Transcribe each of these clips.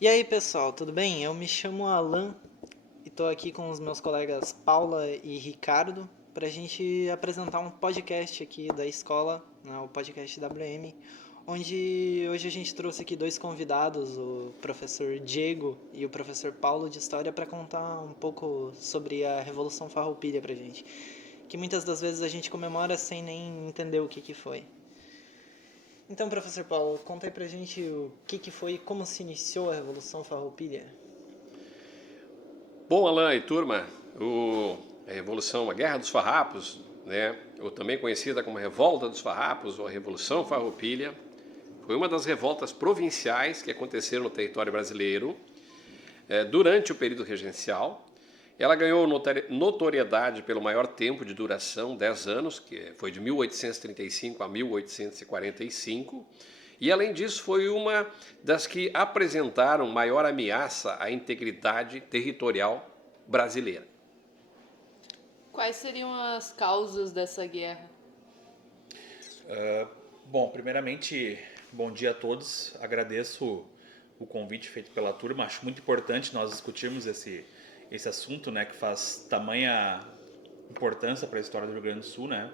E aí pessoal, tudo bem? Eu me chamo Alan e estou aqui com os meus colegas Paula e Ricardo para a gente apresentar um podcast aqui da escola, né, o podcast WM, onde hoje a gente trouxe aqui dois convidados, o professor Diego e o professor Paulo de História, para contar um pouco sobre a Revolução Farroupilha para a gente, que muitas das vezes a gente comemora sem nem entender o que foi. Então, professor Paulo, conta aí pra gente o que foi e como se iniciou a Revolução Farroupilha. Bom, Alain e turma, a Revolução, a Guerra dos Farrapos, né, ou também conhecida como Revolta dos Farrapos ou a Revolução Farroupilha, foi uma das revoltas provinciais que aconteceram no território brasileiro durante o período regencial. Ela ganhou notoriedade pelo maior tempo de duração, 10 anos, que foi de 1835 a 1845, e além disso foi uma das que apresentaram maior ameaça à integridade territorial brasileira. Quais seriam as causas dessa guerra? Bom, primeiramente, bom dia a todos. Agradeço o convite feito pela turma. Acho muito importante nós discutirmos esse assunto, né, que faz tamanha importância para a história do Rio Grande do Sul, né?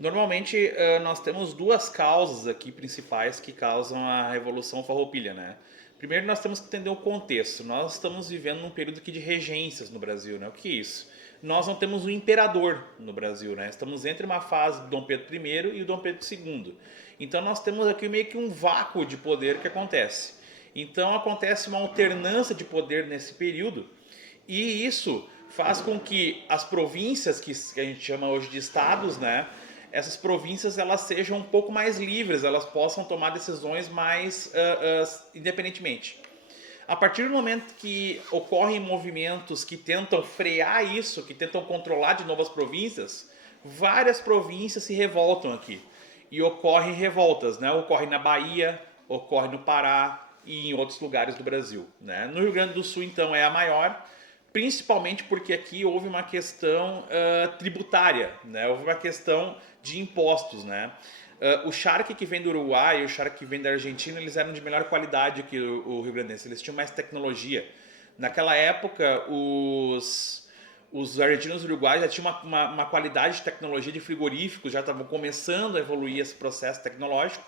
Normalmente, nós temos duas causas aqui principais que causam a Revolução Farroupilha, né? Primeiro, nós temos que entender o contexto. Nós estamos vivendo num período aqui de regências no Brasil, né? O que é isso? Nós não temos um imperador no Brasil, né? Estamos entre uma fase do Dom Pedro I e o Dom Pedro II. Então, nós temos aqui meio que um vácuo de poder que acontece. Então, acontece uma alternância de poder nesse período e isso faz com que as províncias, que a gente chama hoje de estados, né? Essas províncias elas sejam um pouco mais livres, elas possam tomar decisões mais independentemente. A partir do momento que ocorrem movimentos que tentam frear isso, que tentam controlar de novo as províncias, várias províncias se revoltam aqui. E ocorrem revoltas, né? Ocorre na Bahia, ocorre no Pará e em outros lugares do Brasil, né? No Rio Grande do Sul, então, é a maior, principalmente porque aqui houve uma questão tributária, né? Houve uma questão de impostos, né? O charque que vem do Uruguai e o charque que vem da Argentina, eles eram de melhor qualidade que o Rio Grandense, eles tinham mais tecnologia. Naquela época, os argentinos e uruguaios já tinham uma qualidade de tecnologia de frigoríficos, já estavam começando a evoluir esse processo tecnológico,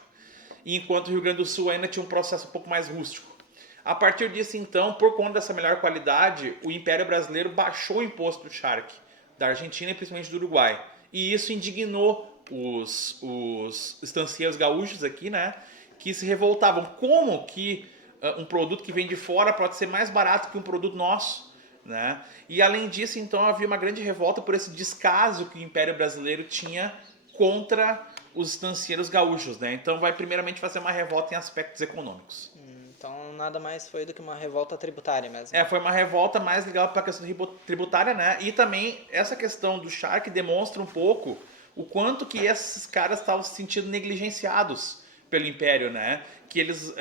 e enquanto o Rio Grande do Sul ainda tinha um processo um pouco mais rústico. A partir disso, então, por conta dessa melhor qualidade, o Império Brasileiro baixou o imposto do charque da Argentina e principalmente do Uruguai. E isso indignou os estancieiros gaúchos aqui, né, que se revoltavam. Como que um produto que vem de fora pode ser mais barato que um produto nosso? Né? E além disso, então, havia uma grande revolta por esse descaso que o Império Brasileiro tinha contra os estancieiros gaúchos. Né? Então vai primeiramente fazer uma revolta em aspectos econômicos. Então nada mais foi do que uma revolta tributária mesmo. Foi uma revolta mais ligada para a questão tributária, né? E também essa questão do charque demonstra um pouco o quanto que esses caras estavam se sentindo negligenciados pelo Império, né? Que eles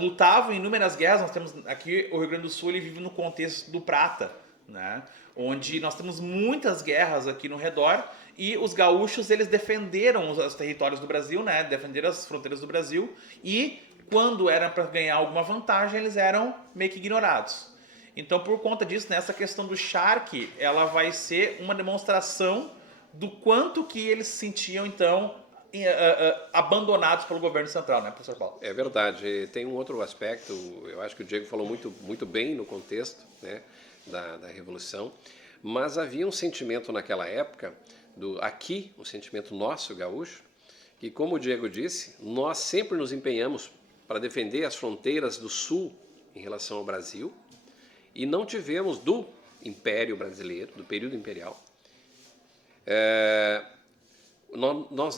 lutavam em inúmeras guerras. Nós temos aqui o Rio Grande do Sul, ele vive no contexto do Prata, né? Onde nós temos muitas guerras aqui no redor e os gaúchos eles defenderam os territórios do Brasil, né? Defenderam as fronteiras do Brasil e quando era para ganhar alguma vantagem, eles eram meio que ignorados. Então, por conta disso, nessa questão do charque, ela vai ser uma demonstração do quanto que eles se sentiam, então, abandonados pelo governo central, né, professor Paulo? É verdade. Tem um outro aspecto, eu acho que o Diego falou muito bem no contexto, né, da Revolução, mas havia um sentimento naquela época, um sentimento nosso, gaúcho, que, como o Diego disse, nós sempre nos empenhamos para defender as fronteiras do Sul em relação ao Brasil e não tivemos do Império Brasileiro, do período imperial,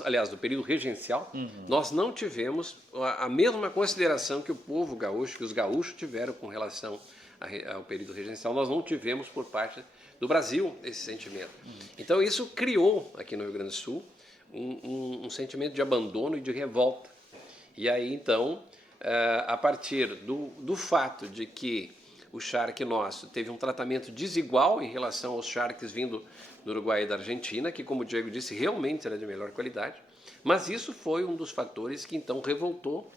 aliás, do período regencial, nós não tivemos a mesma consideração que o povo gaúcho, que os gaúchos tiveram com relação ao período regencial, nós não tivemos por parte do Brasil esse sentimento. Então isso criou aqui no Rio Grande do Sul um sentimento de abandono e de revolta. E aí, então, a partir do fato de que o charque nosso teve um tratamento desigual em relação aos charques vindo do Uruguai e da Argentina, que, como o Diego disse, realmente era de melhor qualidade, mas isso foi um dos fatores que, então, revoltou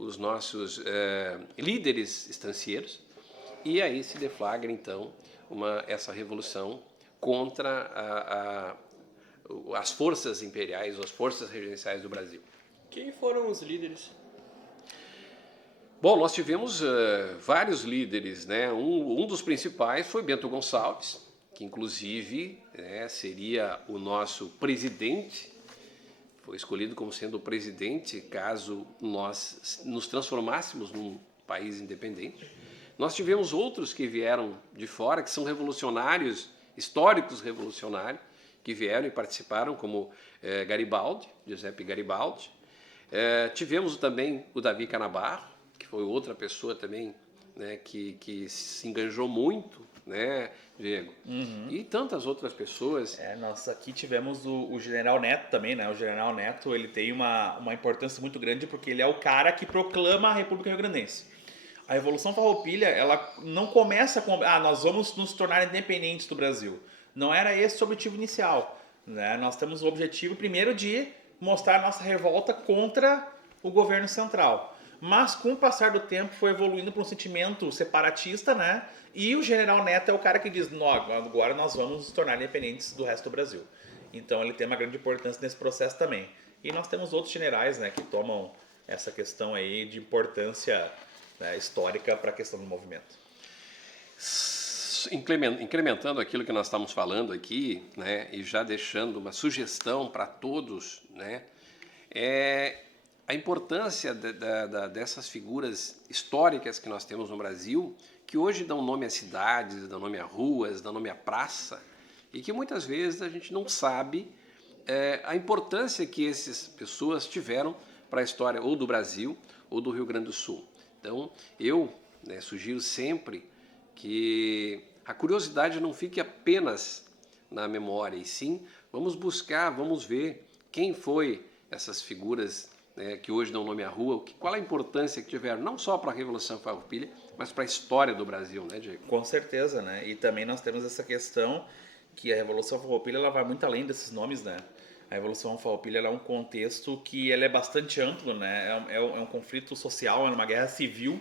os nossos líderes estancieiros, e aí se deflagra então essa revolução contra as forças imperiais, as forças regenciais do Brasil. Quem foram os líderes? Bom, nós tivemos vários líderes, né? Um dos principais foi Bento Gonçalves, que inclusive seria o nosso presidente, foi escolhido como sendo o presidente caso nós nos transformássemos num país independente. Nós tivemos outros que vieram de fora, que são revolucionários, históricos revolucionários, que vieram e participaram, como Garibaldi, Giuseppe Garibaldi. Tivemos também o Davi Canabarro, que foi outra pessoa também, né, que se enganjou muito, né, Diego? E tantas outras pessoas. Nós aqui tivemos o General Neto também, né? O General Neto, ele tem uma importância muito grande porque ele é o cara que proclama a República Rio-Grandense. A Revolução Farroupilha, ela não começa com nós vamos nos tornar independentes do Brasil. Não era esse o objetivo inicial, né? Nós temos o objetivo primeiro de mostrar nossa revolta contra o governo central. Mas com o passar do tempo foi evoluindo para um sentimento separatista, né? E o General Neto é o cara que diz, agora nós vamos nos tornar independentes do resto do Brasil. Então ele tem uma grande importância nesse processo também. E nós temos outros generais, né, que tomam essa questão aí de importância, né, histórica para a questão do movimento. Incrementando aquilo que nós estamos falando aqui, né, e já deixando uma sugestão para todos, né, a importância dessas figuras históricas que nós temos no Brasil, que hoje dão nome a cidades, dão nome a ruas, dão nome a praça, e que muitas vezes a gente não sabe a importância que essas pessoas tiveram para a história ou do Brasil ou do Rio Grande do Sul. Então, eu sugiro sempre que a curiosidade não fique apenas na memória, e sim, vamos buscar, vamos ver quem foi essas figuras que hoje dão nome à rua, qual a importância que tiveram, não só para a Revolução Farroupilha, mas para a história do Brasil, né, Diego? Com certeza, né? E também nós temos essa questão que a Revolução Farroupilha ela vai muito além desses nomes, né? A Revolução Farroupilha ela é um contexto que ela é bastante amplo, né? É um conflito social, é uma guerra civil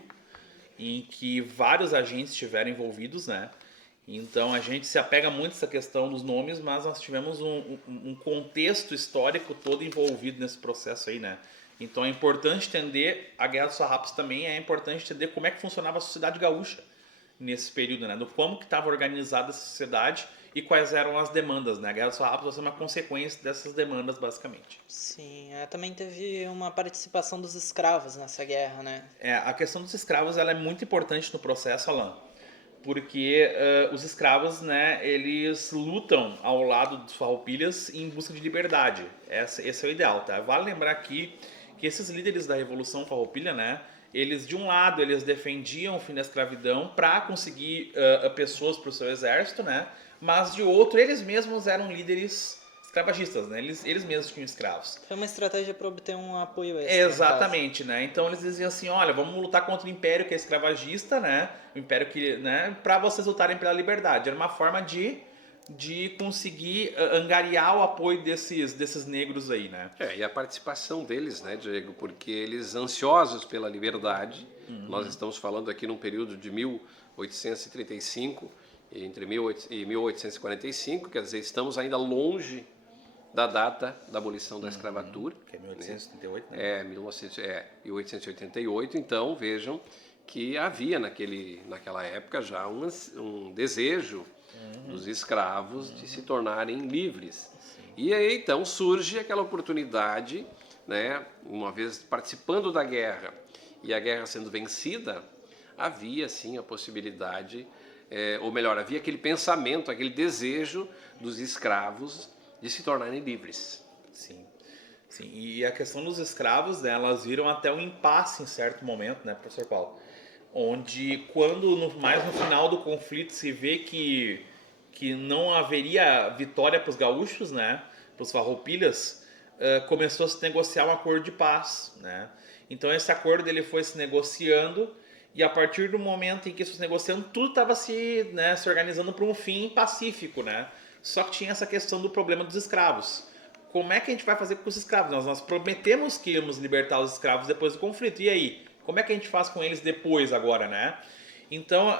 em que vários agentes estiveram envolvidos, né? Então a gente se apega muito a essa questão dos nomes, mas nós tivemos um contexto histórico todo envolvido nesse processo aí, né? Então é importante entender a Guerra dos Farrapos também, é importante entender como é que funcionava a sociedade gaúcha nesse período, né? Do como que estava organizada essa sociedade e quais eram as demandas, né? A Guerra dos Farrapos vai ser uma consequência dessas demandas, basicamente. Sim, também teve uma participação dos escravos nessa guerra, né? A questão dos escravos ela é muito importante no processo, Alan, porque os escravos, né, eles lutam ao lado dos farroupilhas em busca de liberdade. Esse é o ideal, tá? Vale lembrar aqui que esses líderes da Revolução Farroupilha, né, eles de um lado eles defendiam o fim da escravidão para conseguir pessoas para o seu exército, né, mas de outro eles mesmos eram líderes escravagistas, né, eles mesmos tinham escravos. Foi uma estratégia para obter um apoio extra. Exatamente, né? Então eles diziam assim, olha, vamos lutar contra o império que é escravagista, né? O império que, né, para vocês lutarem pela liberdade. Era uma forma de conseguir angariar o apoio desses negros aí, né? E a participação deles, né, Diego? Porque eles, ansiosos pela liberdade, nós estamos falando aqui num período de 1835 entre 1800 e 1845, quer dizer, estamos ainda longe da data da abolição da escravatura. Que é 1888, né? 1888, então vejam que havia naquela época já um desejo dos escravos de se tornarem livres. E aí então surge aquela oportunidade, né, uma vez participando da guerra e a guerra sendo vencida, havia sim a possibilidade, ou melhor, havia aquele pensamento, aquele desejo dos escravos de se tornarem livres. Sim. E a questão dos escravos, né, elas viram até um impasse em certo momento, né, professor Paulo? Onde quando mais no final do conflito se vê que não haveria vitória para os gaúchos, né, para os farroupilhas, começou a se negociar um acordo de paz, né? Então esse acordo ele foi se negociando e a partir do momento em que isso se negociando, tudo estava se organizando para um fim pacífico, né? Só que tinha essa questão do problema dos escravos. Como é que a gente vai fazer com os escravos? Nós prometemos que íamos libertar os escravos depois do conflito. E aí? como é que a gente faz com eles depois agora, né? Então,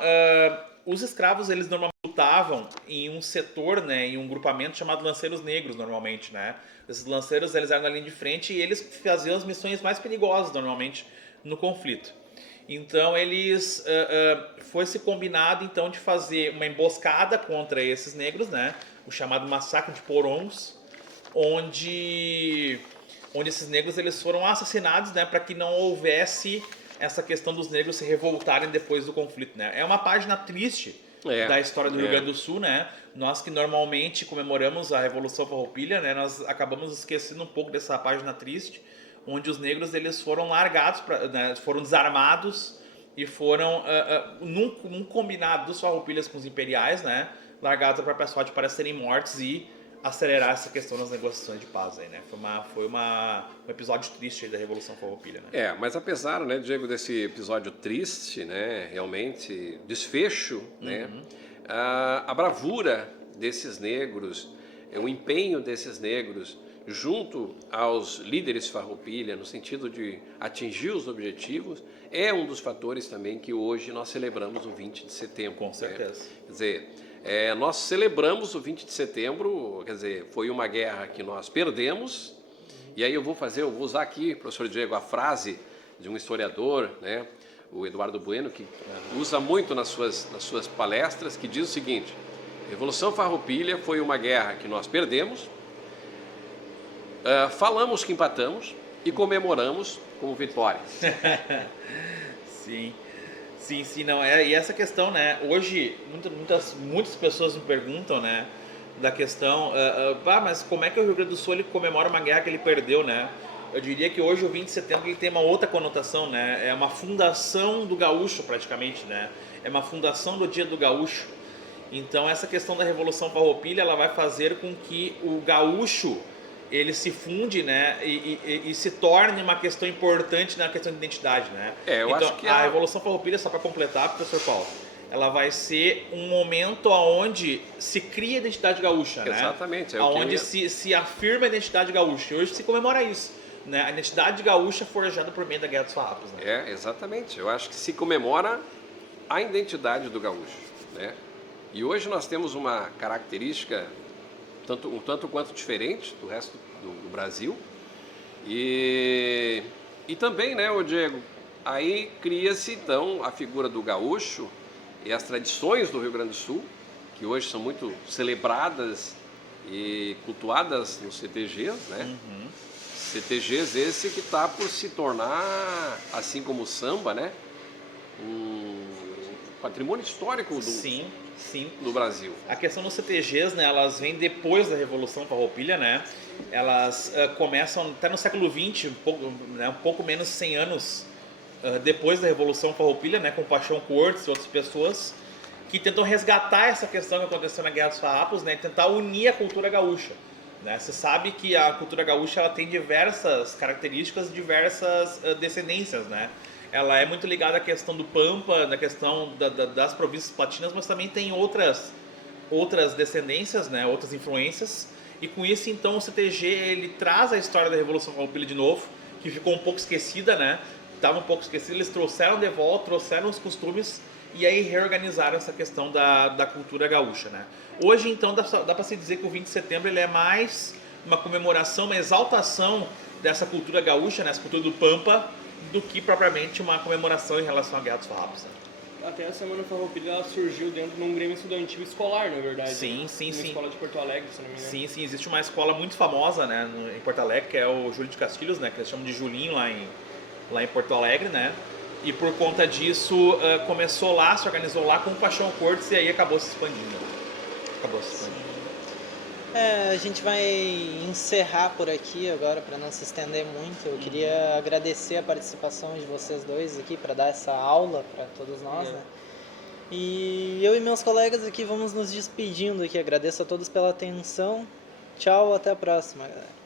os escravos, eles normalmente lutavam em um setor, né, em um grupamento chamado lanceiros negros, normalmente, né? Esses lanceiros, eles eram na linha de frente e eles faziam as missões mais perigosas, normalmente, no conflito. Então, foi se combinado, então, de fazer uma emboscada contra esses negros, né? O chamado Massacre de Porons, onde esses negros eles foram assassinados, né, para que não houvesse essa questão dos negros se revoltarem depois do conflito, né? É uma página triste da história do Rio Grande do Sul, né? Nós que normalmente comemoramos a Revolução Farroupilha, né, nós acabamos esquecendo um pouco dessa página triste, onde os negros eles foram largados, né, foram desarmados e foram, num combinado dos farroupilhas com os imperiais, né, largados para a sorte para serem mortos e acelerar essa questão nas negociações de paz aí, né? Foi um episódio triste aí da Revolução Farroupilha, né? Mas apesar, né, Diego, desse episódio triste, né, realmente, desfecho, né, a bravura desses negros, o empenho desses negros junto aos líderes Farroupilha, no sentido de atingir os objetivos, é um dos fatores também que hoje nós celebramos o 20 de setembro. Com certeza. Né? Quer dizer, nós celebramos o 20 de setembro, quer dizer, foi uma guerra que nós perdemos, e aí eu vou usar aqui, professor Diego, a frase de um historiador, né, o Eduardo Bueno, que usa muito nas suas palestras, que diz o seguinte: Revolução Farroupilha foi uma guerra que nós perdemos, falamos que empatamos e comemoramos como vitória. Sim. Sim, não, e essa questão, né, hoje muitas pessoas me perguntam, né, da questão, mas como é que o Rio Grande do Sul ele comemora uma guerra que ele perdeu, né? Eu diria que hoje o 20 de setembro ele tem uma outra conotação, né, é uma fundação do gaúcho praticamente, né, é uma fundação do Dia do Gaúcho. Então essa questão da Revolução Farroupilha, ela vai fazer com que o gaúcho ele se funde, né, e se torne uma questão importante na questão de identidade, né? Eu então, acho que a Revolução Farroupilha, só para completar, professor Paulo, ela vai ser um momento onde se cria a identidade gaúcha, né? Exatamente. Onde se afirma a identidade gaúcha. E hoje se comemora isso, né? A identidade gaúcha forjada por meio da Guerra dos Farrapos, né? Exatamente. Eu acho que se comemora a identidade do gaúcho, né? E hoje nós temos uma característica um tanto quanto diferente do resto do Brasil. E também, né, Diego, aí cria-se então a figura do gaúcho e as tradições do Rio Grande do Sul, que hoje são muito celebradas e cultuadas nos CTGs, né? CTGs esse que está por se tornar, assim como o samba, né, um patrimônio histórico do Brasil. A questão dos CTGs, né, elas vêm depois da Revolução Farroupilha, né? Elas começam até no século XX, um pouco menos de 100 anos depois da Revolução Farroupilha, né, com Paixão Cortes e outras pessoas que tentam resgatar essa questão que aconteceu na Guerra dos Farrapos, né, e tentar unir a cultura gaúcha. Né? Você sabe que a cultura gaúcha ela tem diversas características, diversas descendências, né? Ela é muito ligada à questão do Pampa, na questão das províncias platinas, mas também tem outras descendências, né? Outras influências. E com isso, então, o CTG ele traz a história da Revolução Farroupilha de novo, que ficou um pouco esquecida, né? Estava um pouco esquecida, eles trouxeram de volta, trouxeram os costumes e aí reorganizaram essa questão da cultura gaúcha, né? Hoje, então, dá para se dizer que o 20 de setembro ele é mais uma comemoração, uma exaltação dessa cultura gaúcha, né? Essa cultura do Pampa, do que propriamente uma comemoração em relação à Guerra dos Farrapos. Né? Até a Semana Farroupilha ela surgiu dentro de um grêmio estudantil escolar, na verdade. Sim. Uma escola de Porto Alegre, se não me engano. Sim, existe uma escola muito famosa, né, em Porto Alegre, que é o Júlio de Castilhos, né, que eles chamam de Julinho lá em Porto Alegre, né? E por conta disso, começou lá, se organizou lá com o Paixão Cortes e aí acabou se expandindo. A gente vai encerrar por aqui agora para não se estender muito. Eu queria agradecer a participação de vocês dois aqui para dar essa aula para todos nós, né? E eu e meus colegas aqui vamos nos despedindo aqui. Agradeço a todos pela atenção. Tchau, até a próxima, galera.